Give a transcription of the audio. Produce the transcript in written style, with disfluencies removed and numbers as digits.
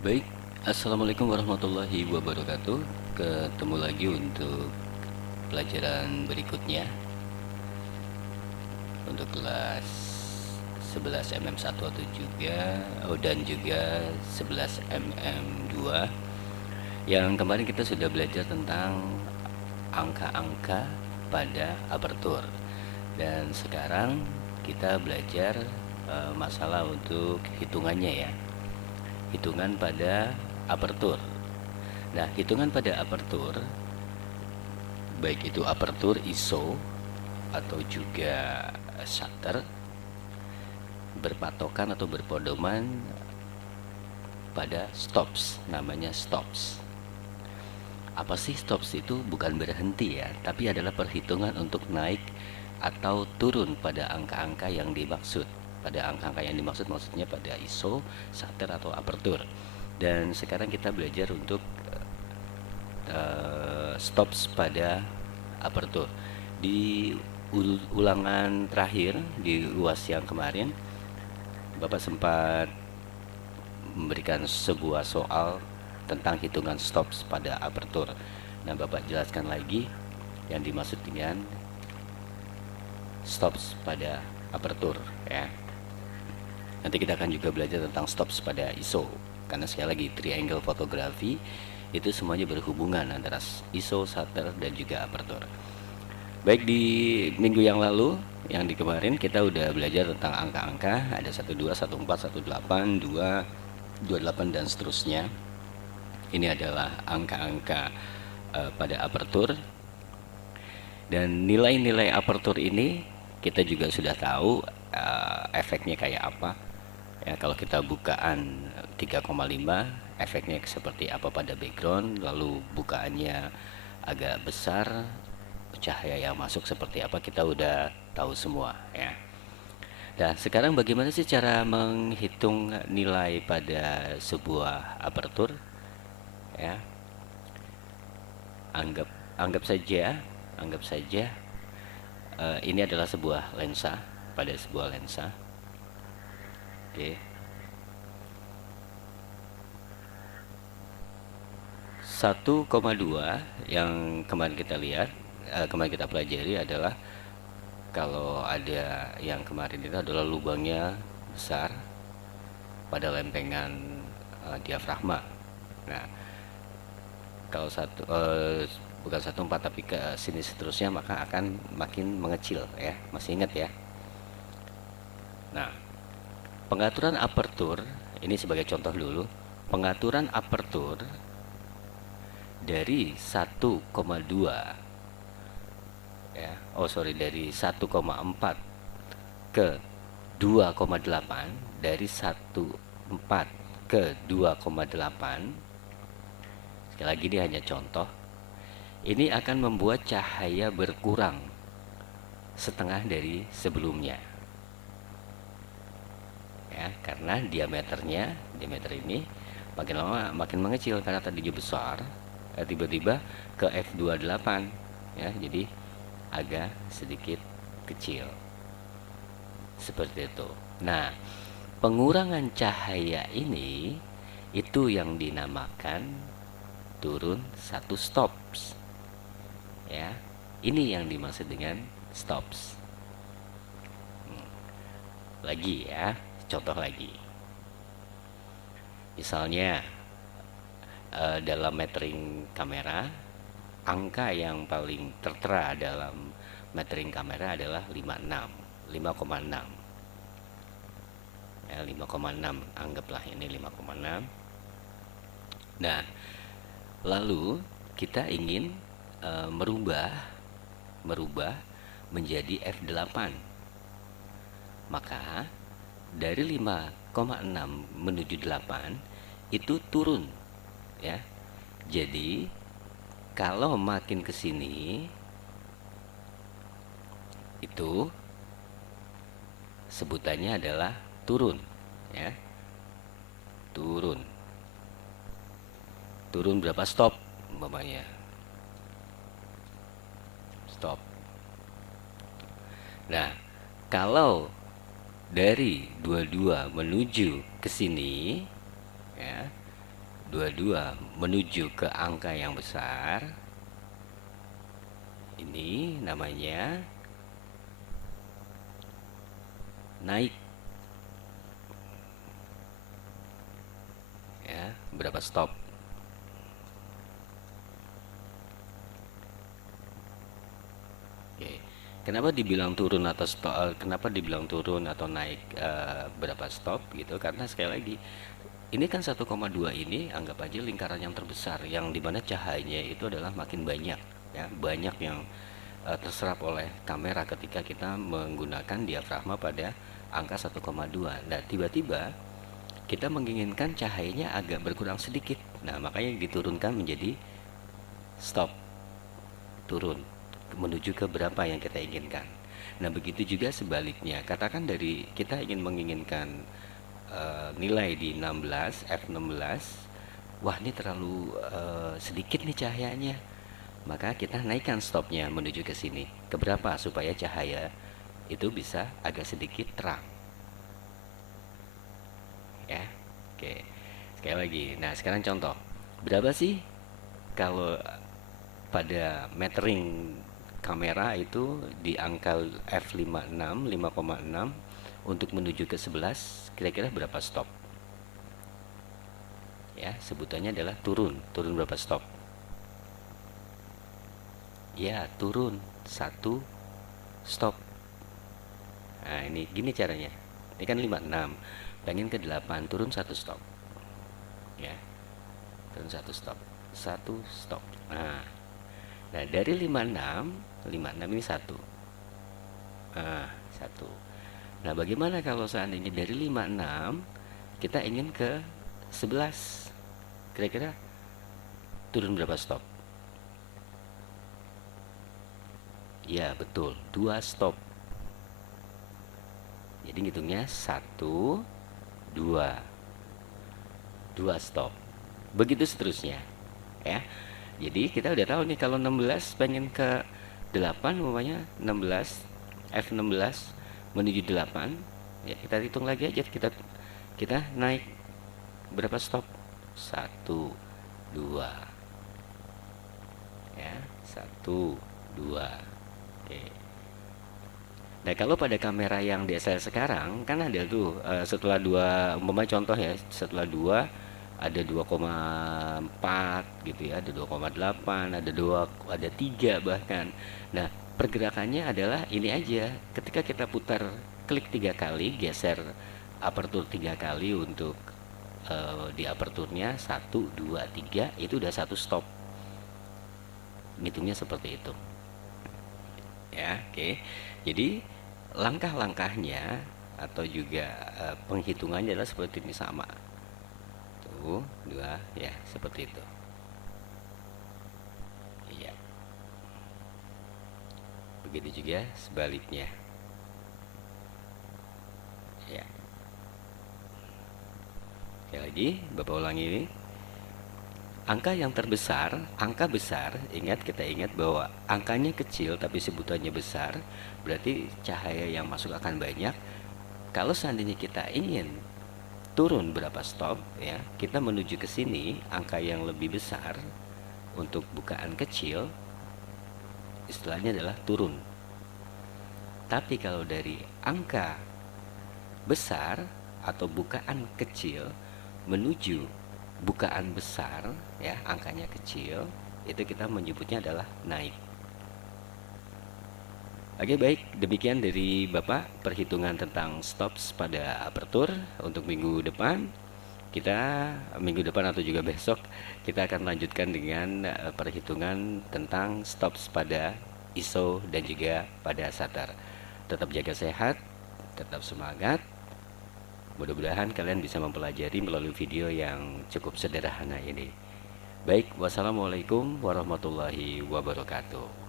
Baik, Assalamualaikum warahmatullahi wabarakatuh. Ketemu lagi untuk pelajaran berikutnya untuk kelas 11 mm 1 atau juga dan juga 11 mm 2. Yang kemarin kita sudah belajar tentang angka-angka pada apertur. Dan sekarang kita belajar masalah untuk hitungannya ya. Hitungan pada apertur. Nah, hitungan pada apertur, baik itu apertur ISO atau juga shutter, berpatokan atau berpedoman pada stops, namanya stops. Apa sih stops itu? Bukan berhenti ya, tapi adalah perhitungan untuk naik atau turun pada angka-angka yang dimaksud. Pada angka-angka yang dimaksud maksudnya pada ISO, shutter atau apertur. Dan sekarang kita belajar untuk stops pada apertur. Di ulangan terakhir di UAS yang kemarin, Bapak sempat memberikan sebuah soal tentang hitungan stops pada apertur. Nah, Bapak jelaskan lagi yang dimaksud dengan stops pada apertur ya. Nanti kita akan juga belajar tentang stops pada ISO, karena sekali lagi triangle fotografi itu semuanya berhubungan antara ISO, shutter dan juga apertur. Baik, di minggu yang lalu, yang di kemarin kita udah belajar tentang angka-angka, ada 12, 14, 18, 2, 28 dan seterusnya. Ini adalah angka-angka pada apertur, dan nilai-nilai apertur ini kita juga sudah tahu efeknya kayak apa. Ya, kalau kita bukaan 3,5, efeknya seperti apa pada background, lalu bukaannya agak besar, cahaya yang masuk seperti apa kita udah tahu semua ya. Nah, sekarang bagaimana sih cara menghitung nilai pada sebuah apertur? Ya, anggap anggap saja, anggap saja ini adalah sebuah lensa, pada sebuah lensa. Oke. 1,2 yang kemarin kita lihat, kemarin kita pelajari adalah kalau ada yang kemarin itu adalah lubangnya besar pada lempengan diafragma. Nah, kalau bukan 1,4 tapi ke sini seterusnya maka akan makin mengecil ya. Masih ingat ya? Nah, pengaturan apertur ini sebagai contoh dulu. Pengaturan apertur dari 1,2 ya. Oh, sorry, dari 1,4 ke 2,8, dari 1,4 ke 2,8. Sekali lagi ini hanya contoh. Ini akan membuat cahaya berkurang setengah dari sebelumnya. Ya, karena diameter ini makin lama makin mengecil karena tadinya besar, tiba-tiba ke f28 ya, jadi agak sedikit kecil seperti itu. Nah, pengurangan cahaya ini itu yang dinamakan turun satu stops ya. Ini yang dimaksud dengan stops. Lagi ya, contoh lagi. Misalnya dalam metering kamera, angka yang paling tertera dalam metering kamera adalah 56, 5,6 ya, 5,6, anggaplah ini 5,6. Nah, lalu kita ingin merubah merubah menjadi f8, maka dari 5,6 menuju 8 itu turun ya. Jadi kalau makin ke sini itu sebutannya adalah turun ya. Turun. Turun berapa stop umpamanya? Stop. Nah, kalau dari 22 menuju ke sini ya, 22 menuju ke angka yang besar, ini namanya naik. Ya, berapa stop? Oke. Kenapa dibilang turun atau stop? Kenapa dibilang turun atau naik berapa stop gitu? Karena sekali lagi ini kan 1,2 ini anggap aja lingkaran yang terbesar yang dimana cahayanya itu adalah makin banyak, ya, banyak yang terserap oleh kamera ketika kita menggunakan diafragma pada angka 1,2. Nah, tiba-tiba kita menginginkan cahayanya agak berkurang sedikit. Nah, makanya diturunkan menjadi stop, turun menuju ke berapa yang kita inginkan. Nah, begitu juga sebaliknya. Katakan dari kita menginginkan nilai di 16, f16. Wah, ini terlalu sedikit nih cahayanya. Maka kita naikkan stopnya menuju ke sini. Ke berapa supaya cahaya itu bisa agak sedikit terang. Ya. Oke. Sekali lagi. Nah, sekarang contoh. Berapa sih kalau pada metering kamera itu di angka f56, 5,6 untuk menuju ke 11, kira-kira berapa stop? Ya, sebutannya adalah turun. Turun berapa stop? Ya, turun satu stop. Nah, ini gini caranya. Ini kan 56. Pengen ke 8, turun satu stop. Ya, turun satu stop. Satu stop. Nah, dari 56 ini satu. Satu. Nah, bagaimana kalau seandainya dari 56 kita ingin ke 11? Kira-kira turun berapa stop? Ya, betul, 2 stop. Jadi ngitungnya 1, 2, 2 stop. Begitu seterusnya. Ya. Jadi kita udah tahu nih kalau 16 pengen ke 8, umpamanya 16 F16 menuju 8, ya kita hitung lagi aja, kita naik berapa stop? 1, 2. Ya, 1, 2. Oke. Nah, kalau pada kamera yang DSLR sekarang kan ada tuh setelah 2, umpamanya contoh ya, setelah 2 ada 2,4 gitu ya, ada 2,8, ada 2, ada 3 bahkan. Nah, pergerakannya adalah ini aja. Ketika kita putar klik 3 kali, geser aperture 3 kali untuk di aperturnya 1, 2, 3, itu udah satu stop. Hitungnya seperti itu. Ya, oke. Jadi langkah-langkahnya atau juga penghitungannya adalah seperti ini sama. 2, ya, seperti itu. Iya. Begitu juga sebaliknya. Ya. Sekali lagi, Bapak ulangi ini. Angka yang terbesar, angka besar, kita ingat bahwa angkanya kecil tapi sebutannya besar, berarti cahaya yang masuk akan banyak. Kalau seandainya kita ingin turun berapa stop, ya, kita menuju ke sini, angka yang lebih besar untuk bukaan kecil, istilahnya adalah turun. Tapi kalau dari angka besar atau bukaan kecil menuju bukaan besar, ya, angkanya kecil, itu kita menyebutnya adalah naik. Oke, baik, demikian dari Bapak perhitungan tentang stops pada aperture untuk minggu depan. Kita minggu depan atau juga besok kita akan lanjutkan dengan perhitungan tentang stops pada ISO dan juga pada shutter. Tetap jaga sehat, tetap semangat. Mudah-mudahan kalian bisa mempelajari melalui video yang cukup sederhana ini. Baik, wassalamualaikum warahmatullahi wabarakatuh.